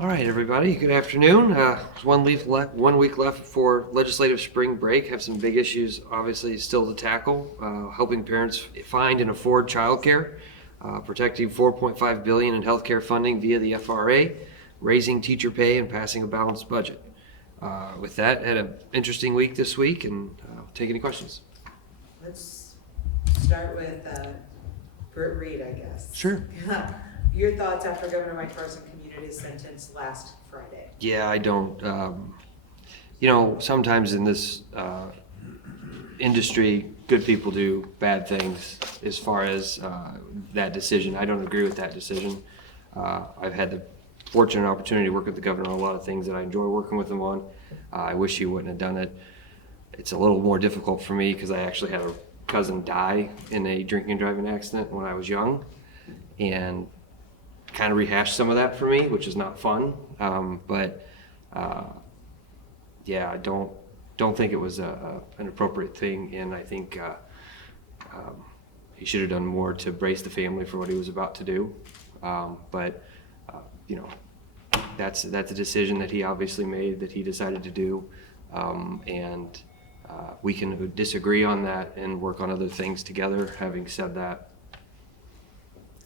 All right, everybody. Good afternoon. There's 1 week left for legislative spring break. Have some big issues, obviously, still to tackle. Helping parents find and afford childcare, protecting $4.5 billion in healthcare funding via the FRA, raising teacher pay, and passing a balanced budget. With that, had an interesting week this week, and take any questions. Let's start with Britt Reed, I guess. Sure. Your thoughts after Governor Mike Parson commuted his sentence last Friday? Yeah, I don't. Sometimes in this industry, good people do bad things as far as that decision. I don't agree with that decision. I've had the fortunate opportunity to work with the governor on a lot of things that I enjoy working with him on. I wish he wouldn't have done it. It's a little more difficult for me because I actually had a cousin die in a drinking and driving accident when I was young, and kind of rehashed some of that for me, which is not fun. Yeah, I don't think it was an appropriate thing, and I think he should have done more to brace the family for what he was about to do. That's a decision that he obviously made, that he decided to do, and we can disagree on that and work on other things together. Having said that,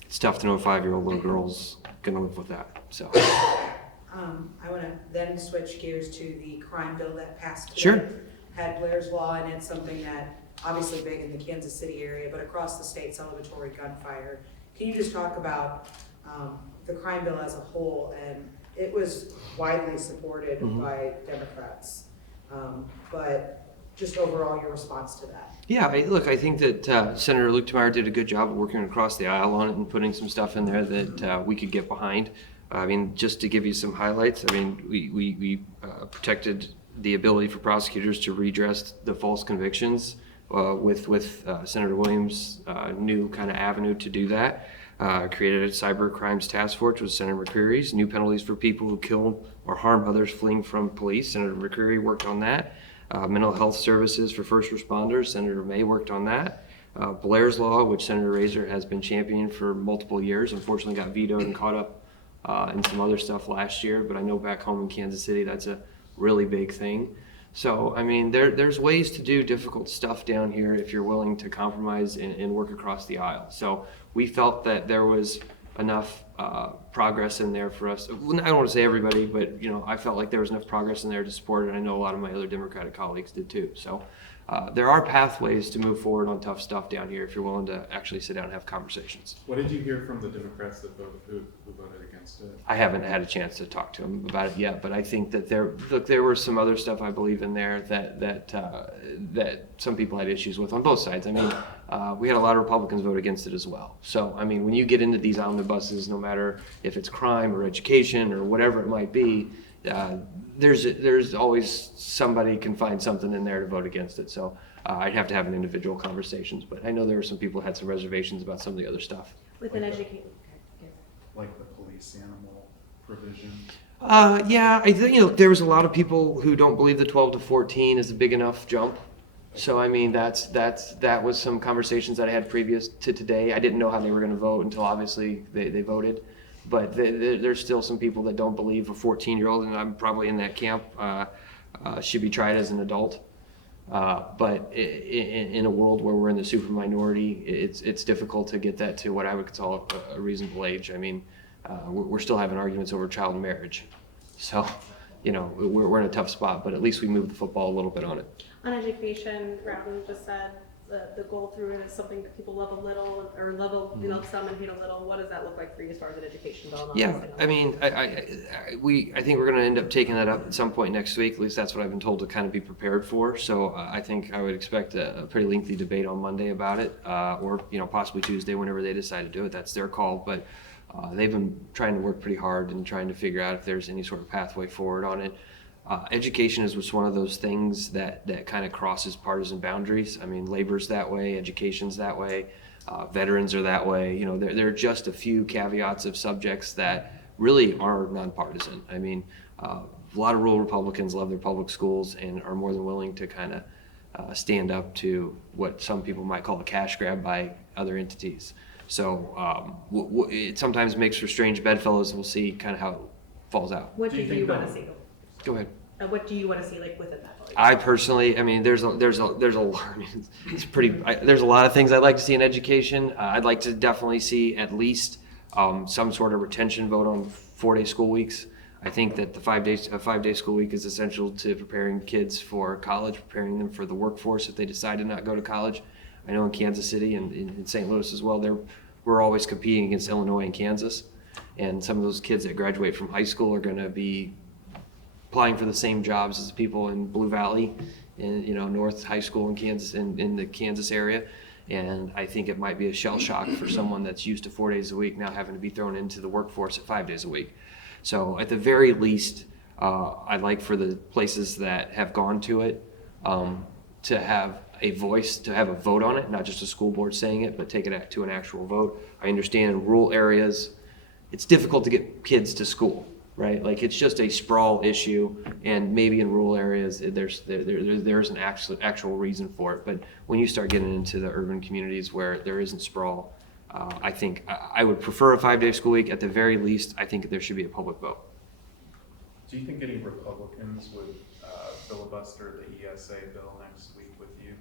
it's tough to know a 5-year-old little girl's gonna live with that. So. I want to then switch gears to the crime bill that passed today. Sure. Had Blair's Law, and it's something that obviously big in the Kansas City area, but across the state, celebratory gunfire. Can you just talk about the crime bill as a whole? And it was widely supported by Democrats, but just overall your response to that. Yeah, I think that Senator Luke Tmeyer did a good job of working across the aisle on it and putting some stuff in there that we could get behind. I mean, just to give you some highlights, I mean, we protected the ability for prosecutors to redress the false convictions with Senator Williams' new kind of avenue to do that. Created a cyber crimes task force with Senator McCreary's, new penalties for people who kill or harm others fleeing from police. Senator McCreary worked on that. Mental health services for first responders, Senator May worked on that. Blair's Law, which Senator Razor has been championing for multiple years, unfortunately got vetoed and caught up in some other stuff last year, but I know back home in Kansas City that's a really big thing. So, I mean, there's ways to do difficult stuff down here if you're willing to compromise and work across the aisle. So we felt that there was enough progress in there for us. I don't want to say everybody, but I felt like there was enough progress in there to support it, and I know a lot of my other Democratic colleagues did too. So there are pathways to move forward on tough stuff down here if you're willing to actually sit down and have conversations. What did you hear from the Democrats that who voted against it? I haven't had a chance to talk to them about it yet, but I think that there was some other stuff I believe in there that some people had issues with on both sides. I mean, we had a lot of Republicans vote against it as well. So, I mean, when you get into these omnibuses, no matter if it's crime or education or whatever it might be, there's always somebody can find something in there to vote against it. So I'd have to have an individual conversations, but I know there were some people who had some reservations about some of the other stuff. With an education. Like the police animal provision? Yeah, I think there was a lot of people who don't believe the 12 to 14 is a big enough jump. So I mean that was some conversations that I had previous to today. I didn't know how they were going to vote until obviously they voted. But there's still some people that don't believe a 14-year-old, and I'm probably in that camp, should be tried as an adult. But in a world where we're in the super minority, it's difficult to get that to what I would call a reasonable age. I mean, we're still having arguments over child marriage. So, we're in a tough spot, but at least we moved the football a little bit on it. On education, Robin just said the goal through it is something that people love a little, or love some and hate a little. What does that look like for you as far as an education bill? Yeah, I mean, I think we're going to end up taking that up at some point next week. At least that's what I've been told to kind of be prepared for. So I think I would expect a pretty lengthy debate on Monday about it, or possibly Tuesday whenever they decide to do it. That's their call. But they've been trying to work pretty hard and trying to figure out if there's any sort of pathway forward on it. Education is just one of those things that kind of crosses partisan boundaries. I mean, labor's that way, education's that way, veterans are that way. There are just a few caveats of subjects that really are nonpartisan. I mean, a lot of rural Republicans love their public schools and are more than willing to kind of stand up to what some people might call a cash grab by other entities. So it sometimes makes for strange bedfellows. We'll see kind of how falls out. What Do do you you think want that- to see? Go ahead. What do you want to see like within that voting? I personally, I mean, there's a lot. I mean, it's pretty. There's a lot of things I'd like to see in education. I'd like to definitely see at least some sort of retention vote on 4-day school weeks. I think that a 5-day school week is essential to preparing kids for college, preparing them for the workforce if they decide to not go to college. I know in Kansas City and in St. Louis as well, we're always competing against Illinois and Kansas, and some of those kids that graduate from high school are going to be applying for the same jobs as people in Blue Valley, in North High School in Kansas, in the Kansas area. And I think it might be a shell shock for someone that's used to 4 days a week now having to be thrown into the workforce at 5 days a week. So at the very least, I'd like for the places that have gone to it to have a voice, to have a vote on it, not just a school board saying it, but take it to an actual vote. I understand in rural areas, it's difficult to get kids to school, right? Like it's just a sprawl issue, and maybe in rural areas there's an actual reason for it. But when you start getting into the urban communities where there isn't sprawl, I think I would prefer a 5-day school week. At the very least, I think there should be a public vote. Do you think any Republicans would filibuster the ESA bill next week with you?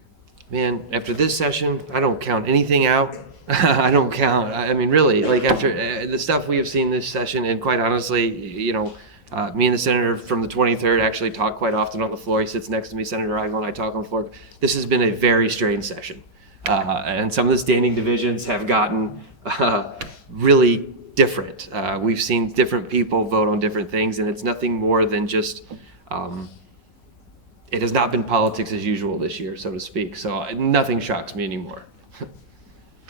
Man, after this session, I don't count anything out. I don't count. I mean, really, like after the stuff we have seen this session, and quite honestly, me and the senator from the 23rd actually talk quite often on the floor. He sits next to me, Senator Eigel, and I talk on the floor. This has been a very strange session. And some of the standing divisions have gotten really different. We've seen different people vote on different things, and it's nothing more than just, it has not been politics as usual this year, so to speak. So nothing shocks me anymore.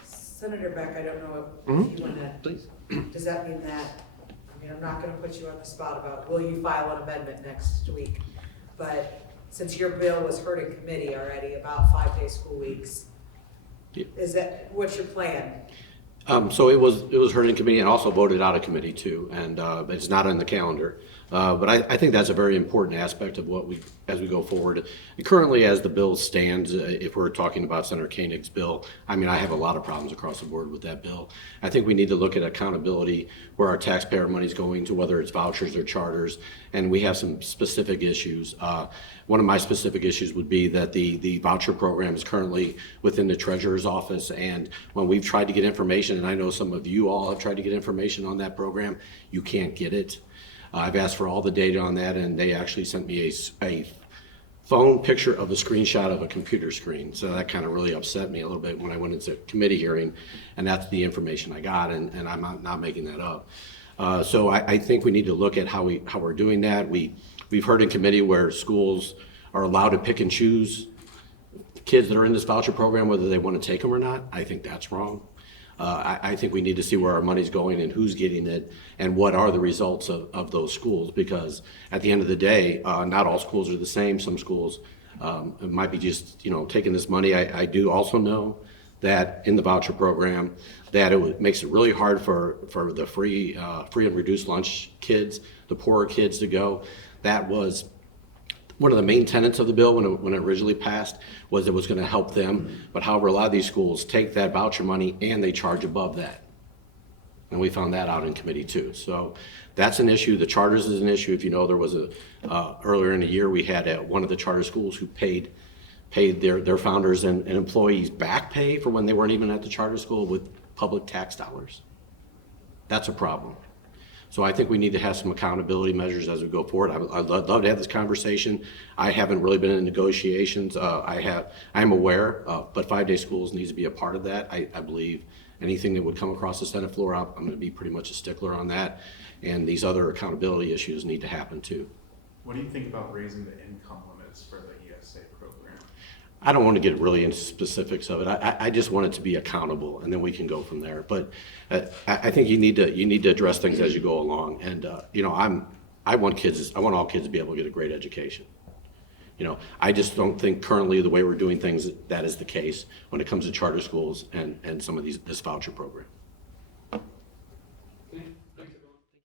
Senator Beck, I don't know if you want to, Please. does that mean that, I mean, I'm not going to put you on the spot about, will you file an amendment next week? But since your bill was heard in committee already about 5-day school weeks, is that, what's your plan? So it was heard in committee and also voted out of committee too, and it's not on the calendar. But I think that's a very important aspect of as we go forward. And currently, as the bill stands, if we're talking about Senator Koenig's bill, I mean, I have a lot of problems across the board with that bill. I think we need to look at accountability, where our taxpayer money is going to, whether it's vouchers or charters, and we have some specific issues. One of my specific issues would be that the voucher program is currently within the treasurer's office, and when we've tried to get information, and I know some of you all have tried to get information on that program, you can't get it. I've asked for all the data on that, and they actually sent me a phone picture of a screenshot of a computer screen. So that kind of really upset me a little bit when I went into committee hearing, and that's the information I got, and I'm not making that up. So I think we need to look at how we're doing that. We've heard in committee where schools are allowed to pick and choose kids that are in this voucher program, whether they want to take them or not. I think that's wrong. I think we need to see where our money's going and who's getting it and what are the results of those schools, because at the end of the day, not all schools are the same. Some schools it might be just taking this money. I do also know that in the voucher program that makes it really hard for the free and reduced lunch kids, the poorer kids, to go. That was one of the main tenets of the bill when it originally passed, was it was going to help them. But however, a lot of these schools take that voucher money and they charge above that. And we found that out in committee too. So that's an issue. The charters is an issue. If you know, there was earlier in the year, we had one of the charter schools who paid their founders and employees back pay for when they weren't even at the charter school with public tax dollars. That's a problem. So I think we need to have some accountability measures as we go forward. I'd love to have this conversation. I haven't really been in negotiations. I'm aware, but 5-day schools needs to be a part of that. I believe anything that would come across the Senate floor, I'm going to be pretty much a stickler on that. And these other accountability issues need to happen too. What do you think about raising the income limits for the ESA program? I don't want to get really into specifics of it. I just want it to be accountable, and then we can go from there. But I think you need to address things as you go along. And I want all kids to be able to get a great education. I just don't think currently the way we're doing things that is the case when it comes to charter schools and some of this voucher program.